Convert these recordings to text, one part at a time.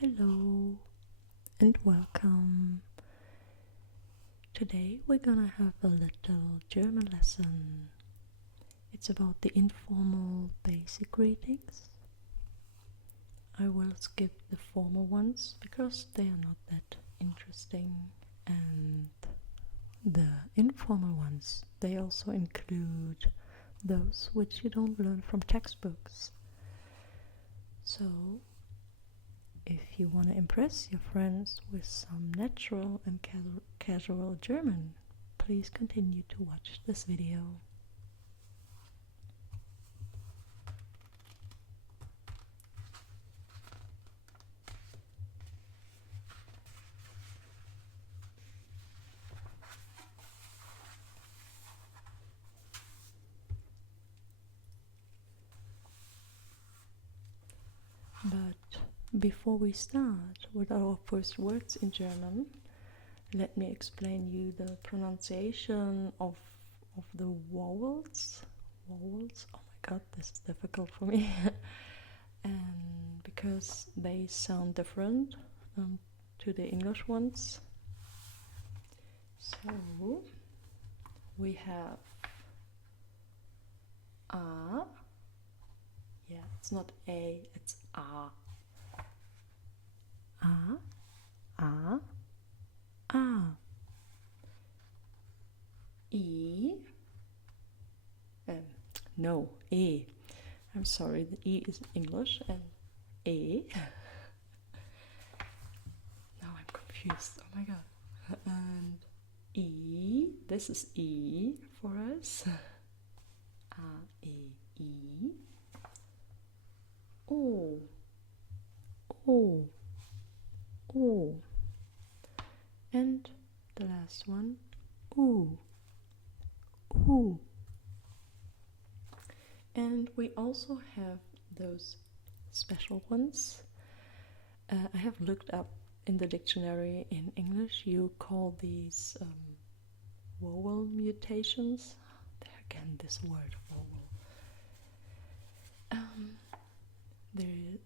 Hello and welcome. Today we're gonna have a little German lesson. It's about the informal basic greetings. I will skip the formal ones because they are not that interesting, and the informal ones, they also include those which you don't learn from textbooks. So if you want to impress your friends with some natural and casual German, please continue to watch this video. But before we start with our first words in German, let me explain you the pronunciation of the vowels. Vowels, oh my god, this is difficult for me. And because they sound different to the English ones. So we have A. Yeah, it's not A, it's A. A, A, A. E. No, E. I'm sorry, the E is English and E. Now I'm confused, oh my god. And E, this is E for us. A, E, E. O, O, O. And the last one, U, U. And we also have those special ones. I have looked up in the dictionary in English. You call these vowel mutations. There again, this word vowel.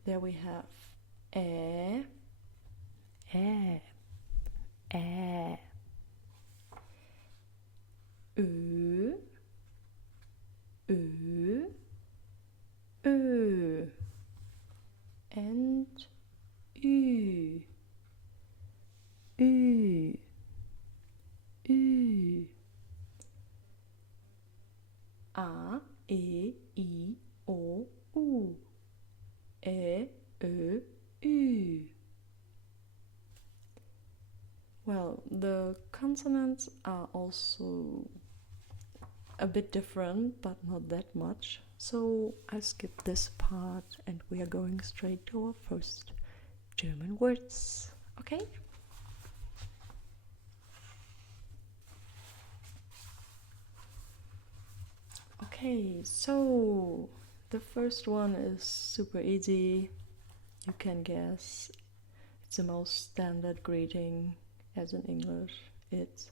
There we have ä, ä, ä, ö, ö, ö, and ü, ü, ü. A, E, I, O, U. E, Ö, Ü. Well, the consonants are also a bit different, but not that much. So I'll skip this part and we are going straight to our first German words. Okay? Okay, so the first one is super easy. You can guess. It's the most standard greeting as in English. It's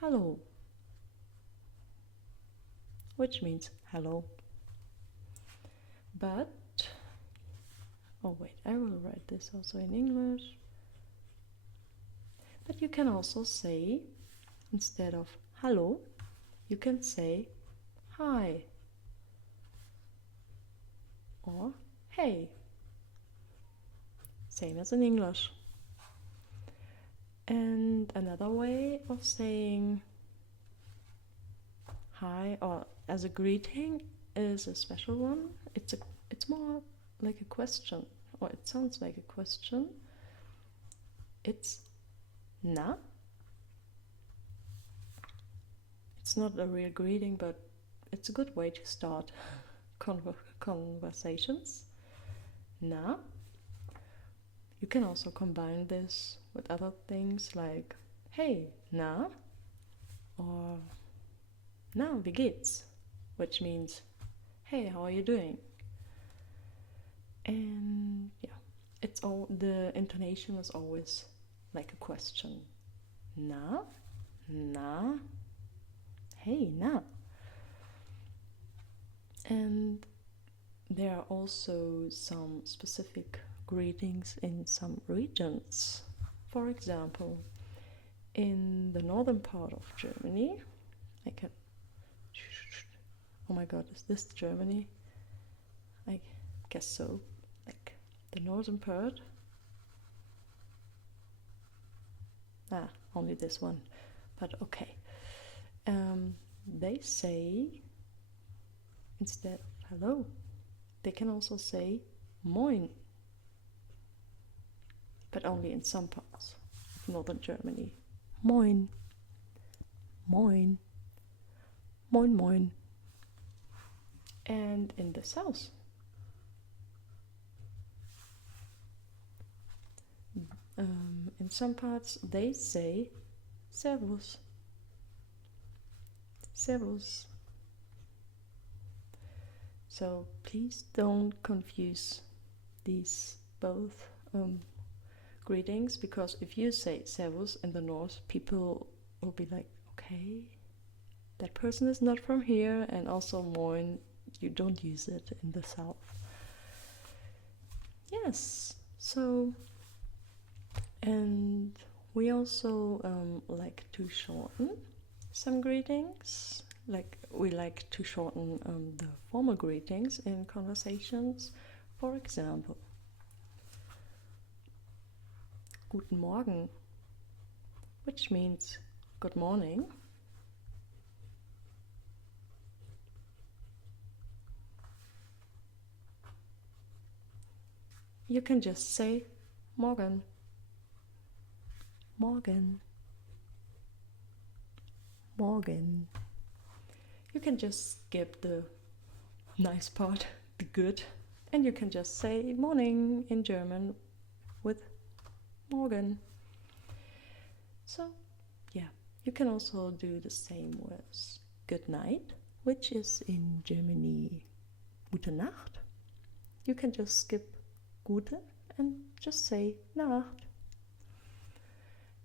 hello, which means hello. But, oh wait, I will write this also in English. But you can also say, instead of hello, you can say hi or hey. Same as in English. And another way of saying hi or as a greeting is a special one. It's more like a question, or it sounds like a question. It's na. It's not a real greeting, but it's a good way to start conversations. Na. You can also combine this with other things like hey, na, or na, wie geht's? Which means hey, how are you doing? And yeah, it's all, the intonation is always like a question. Na, na, hey, na. And there are also some specific greetings in some regions. For example, in the northern part of Germany, I can... Oh my god, is this Germany? I guess so. Like the northern part. Only this one. But okay. They say, instead of hello, they can also say moin. But only in some parts of northern Germany. Moin. Moin. Moin moin. And in the south, in some parts they say servus. Servus. So please don't confuse these both greetings, because if you say servus in the north, people will be like, okay, that person is not from here, and also moin, you don't use it in the south. Yes, so, and we also like to shorten some greetings. Like we like to shorten the formal greetings in conversations. For example, Guten Morgen, which means good morning. You can just say Morgen. Morgen. Morgen. You can just skip the nice part, the good, and you can just say morning in German with Morgen. So, yeah, you can also do the same with good night, which is in Germany Gute Nacht. You can just skip Gute and just say Nacht.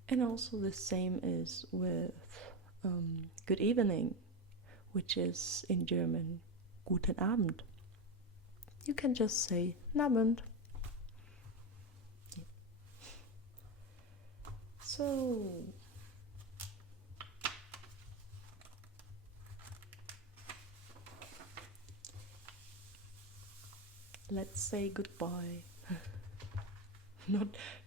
And also the same is with good evening, which is in German Guten Abend. You can just say Abend. Yeah. So, let's say goodbye.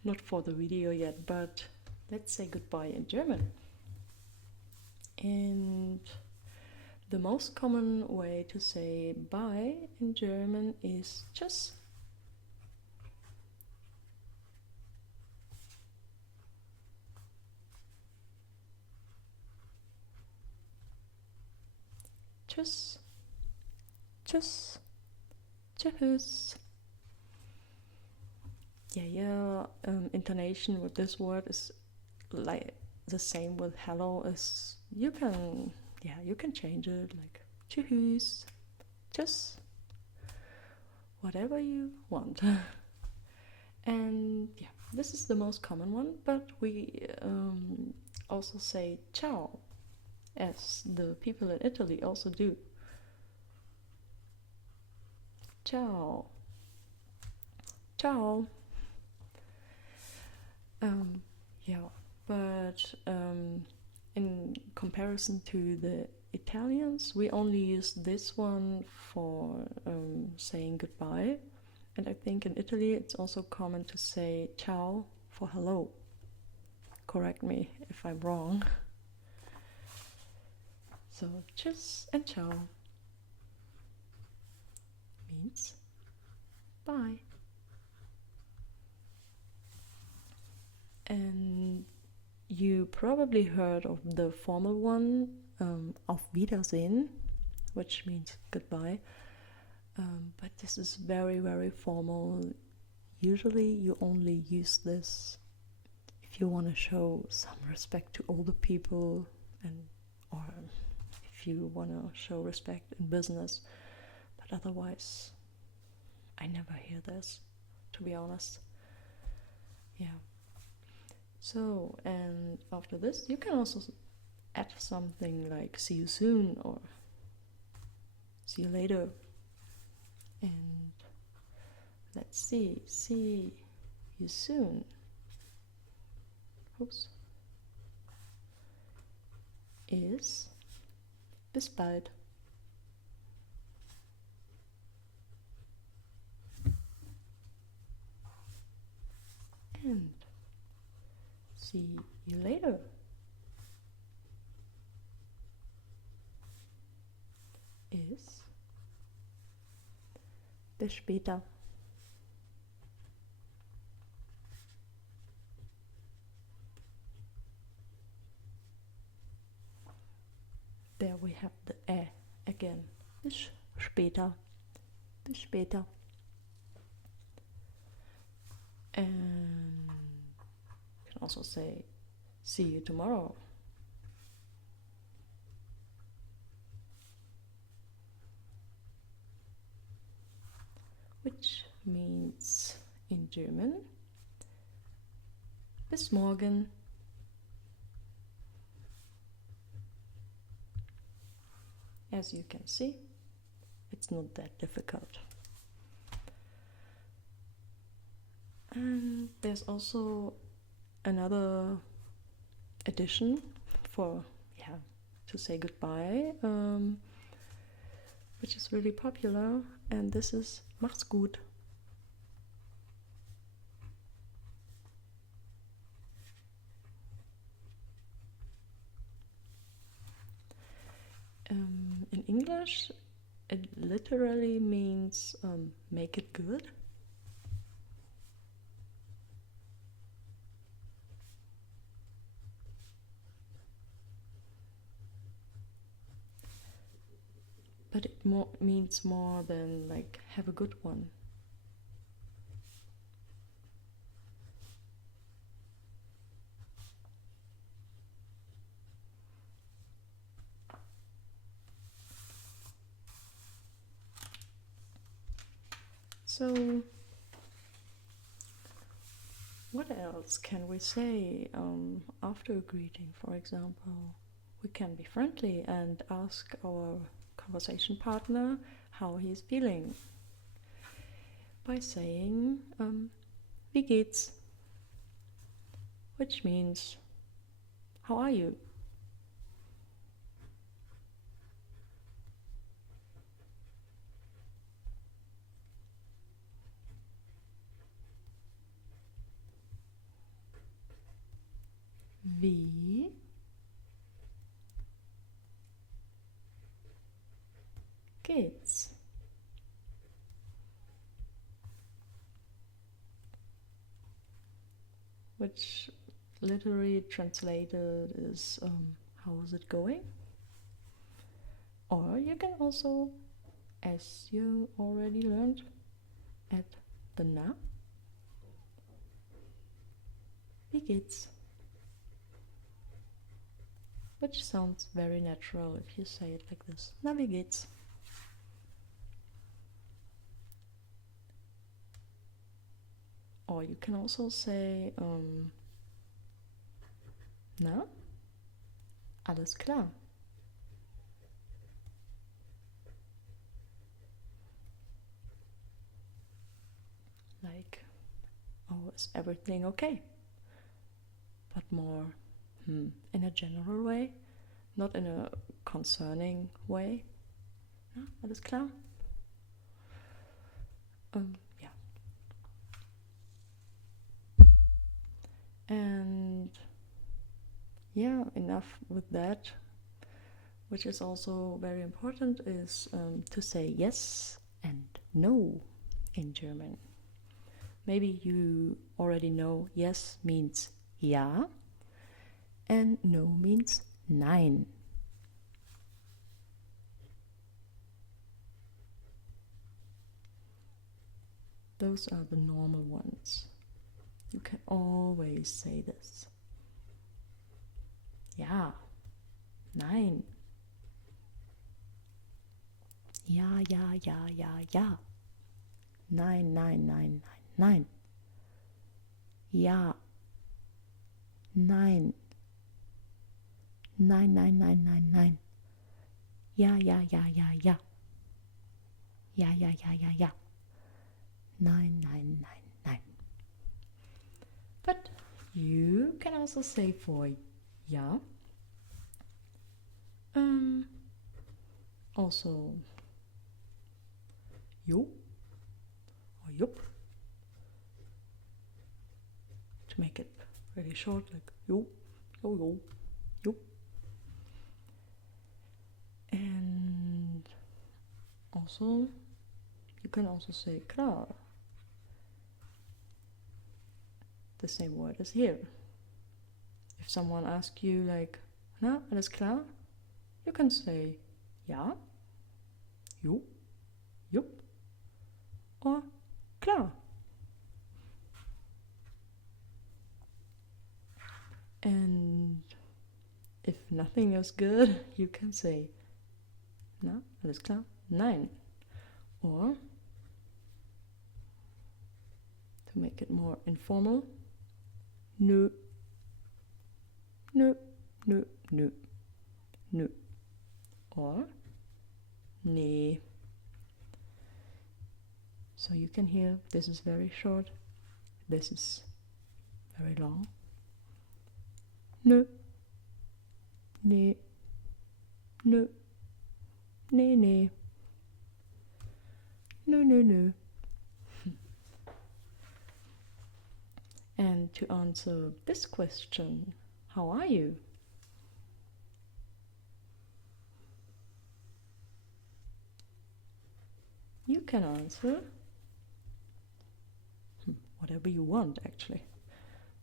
Not for the video yet, but let's say goodbye in German. And the most common way to say bye in German is tschüss. Tschüss. Tschüss. Tschüss. Yeah, intonation with this word is like the same with hello as you can change it, like tschüss, tschüss, whatever you want. And yeah, this is the most common one, but we also say ciao, as the people in Italy also do. Ciao. Ciao. Yeah, but in comparison to the Italians, we only use this one for saying goodbye. And I think in Italy it's also common to say ciao for hello. Correct me if I'm wrong. So tschüss and ciao means bye. And you probably heard of the formal one, Auf Wiedersehen, which means goodbye. But this is very, very formal. Usually you only use this if you want to show some respect to older people, or if you want to show respect in business. But otherwise, I never hear this, to be honest. Yeah. So, and after this, you can also add something like see you soon or see you later. And let's see you soon. Oops. Is bis bald. And see you later. Ist bis später. There we have the again. Bis später. Bis später. And you can also say, see you tomorrow. Which means in German, bis morgen. As you can see, it's not that difficult. And there's also another addition for, to say goodbye, which is really popular, and this is mach's gut. In English, it literally means make it good. But it means more than like have a good one. So, what else can we say after a greeting? For example, we can be friendly and ask our conversation partner how he's feeling by saying wie geht's, which means how are you? Wie geht's? Which literally translated is how is it going? Or you can also, as you already learned, add the na. Wie geht's? Which sounds very natural if you say it like this. Na, wie geht's? Or you can also say, na, alles klar. Like, oh, is everything okay? But more in a general way, not in a concerning way. Na, alles klar? Yeah. And yeah, enough with that. Which is also very important is to say yes and no in German. Maybe you already know yes means ja and no means nein. Those are the normal ones. You can always say this. Ja, nein. Ja, ja, ja, ja, ja. Nein, nein, nein, nein, nein. Ja. Nein. Nein, nein, nein, nein, nein. Ja, ja, ja, ja, ja. Ja, ja, ja, ja, ja. Nein, nein, nein, nein. But you can also say for ja, also jo or yup, to make it really short, like jo, jo, jo, jo. And also, you can also say klar, the same word as here. If someone asks you like, na, alles klar, you can say ja, jo, jup, or klar. And if nothing is good, you can say na, alles klar, nein. Or, to make it more informal, nö, nö, nö, nö, nö. Or, nee. So you can hear this is very short, this is very long. Nö, nee, nö, nee, nee, nö, nö, nö. And to answer this question, how are you? You can answer whatever you want, actually.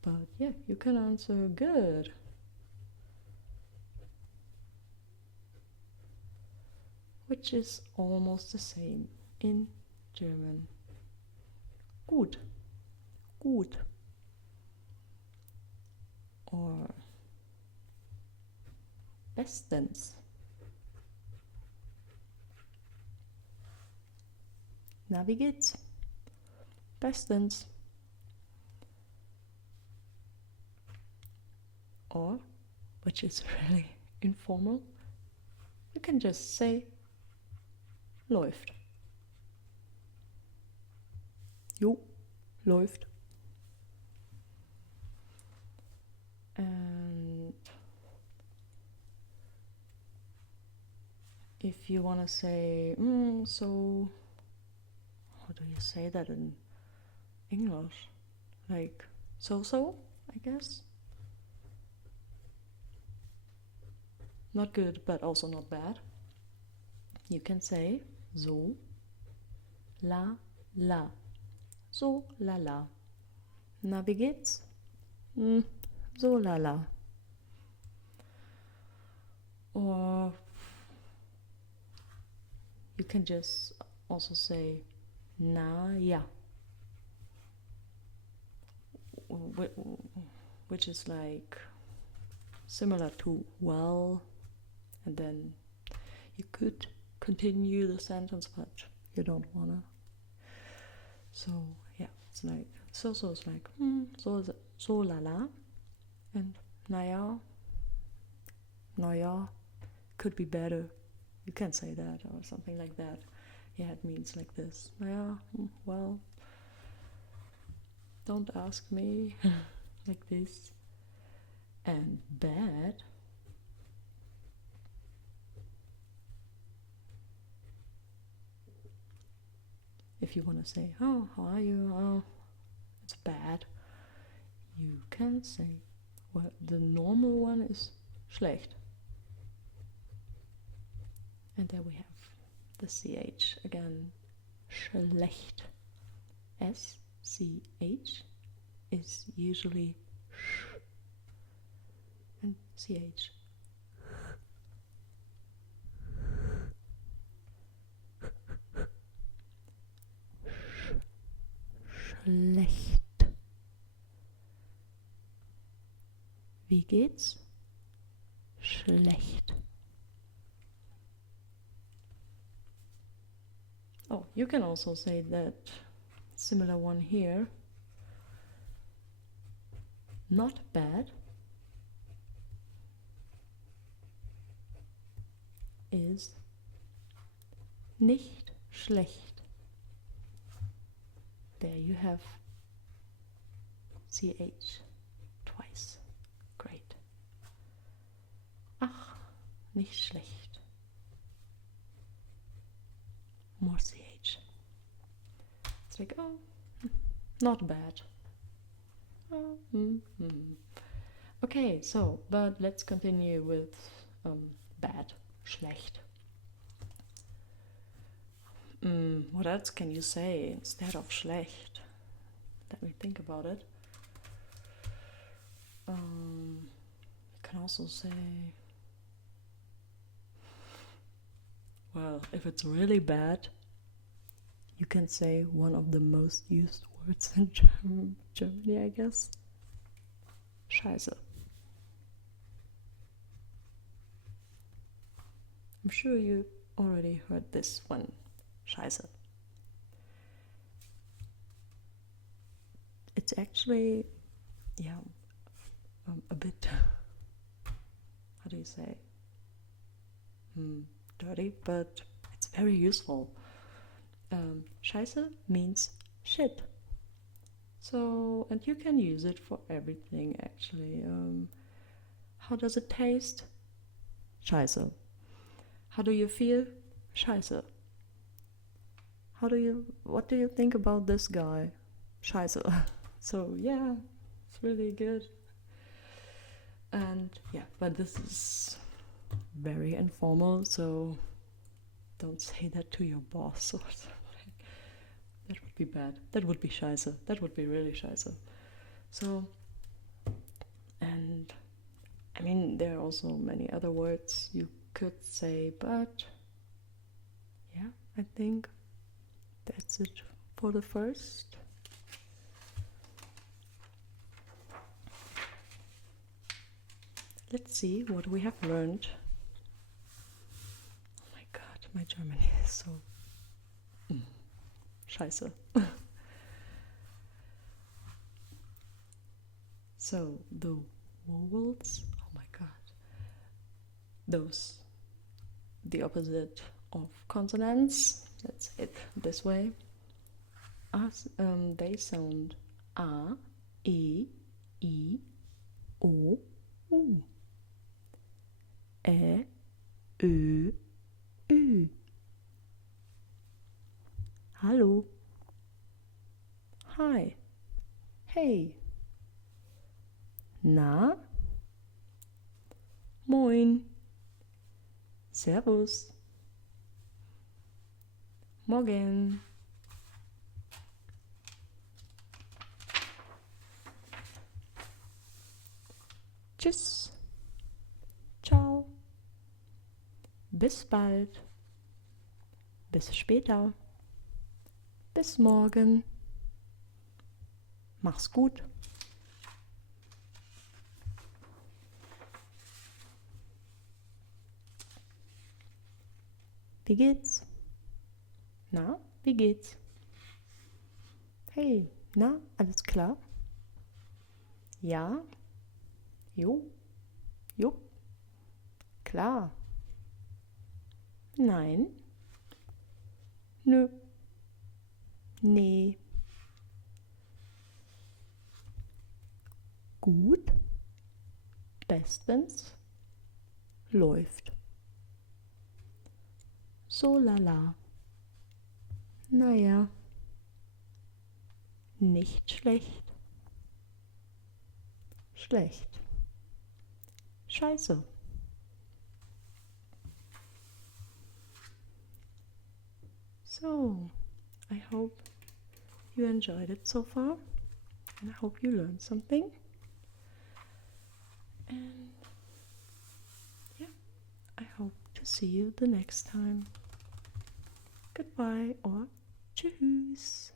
But yeah, you can answer good. Which is almost the same in German. Gut, gut. Or bestens. Na, wie geht's? Bestens. Or, which is really informal, you can just say läuft. Jo, läuft. And if you want to say, so, how do you say that in English? Like, so, I guess? Not good, but also not bad. You can say so, la, la. So, la, la. Na, wie geht's? So, la, la. Or you can just also say na, ja. Which is like similar to well, and then you could continue the sentence, but you don't wanna. So yeah, it's like so is like so la la, and naja could be better. You can say that or something like that. Yeah, it means like this. Naja, well, don't ask me. Like this. And bad, if you want to say, oh, how are you? Oh, it's bad. You can say, well, the normal one is schlecht. And there we have the CH again, schlecht. SCH is usually sh, and CH. Schlecht. Wie geht's? Schlecht. Oh, you can also say that similar one here. Not bad is nicht schlecht. There you have CH twice. Great. Ach, nicht schlecht. More CH. It's like, oh, not bad. Okay, so, but let's continue with bad, schlecht. What else can you say instead of schlecht? Let me think about it. You can also say, well, if it's really bad, you can say one of the most used words in Germany, I guess. Scheiße. I'm sure you already heard this one. Scheiße. It's actually, a bit, how do you say, dirty, but it's very useful. Scheiße means shit. So, and you can use it for everything actually. How does it taste? Scheiße. How do you feel? Scheiße. What do you think about this guy? Scheiße. So yeah, it's really good. And yeah, but this is very informal, so don't say that to your boss or something. That would be bad. That would be scheiße. That would be really scheiße. So, and I mean, there are also many other words you could say, but yeah, I think that's it for the first. Let's see what we have learned. Oh my god, my German is so scheiße. So the vowels, oh my god, those, the opposite of consonants, let's say it this way, they sound A, E, I, O, U. Ä, Ö, Ü. Hallo. Hi. Hey. Na? Moin. Servus. Morgen. Tschüss. Ciao. Bis bald. Bis später. Bis morgen. Mach's gut. Wie geht's? Na, wie geht's? Hey, na, alles klar? Ja? Jo? Jupp? Klar? Nein? Nö? Nee? Gut? Bestens? Läuft? So lala. Naja. Nicht schlecht. Schlecht. Scheiße. So, I hope you enjoyed it so far, and I hope you learned something. And yeah, I hope to see you the next time. Goodbye or tschüss.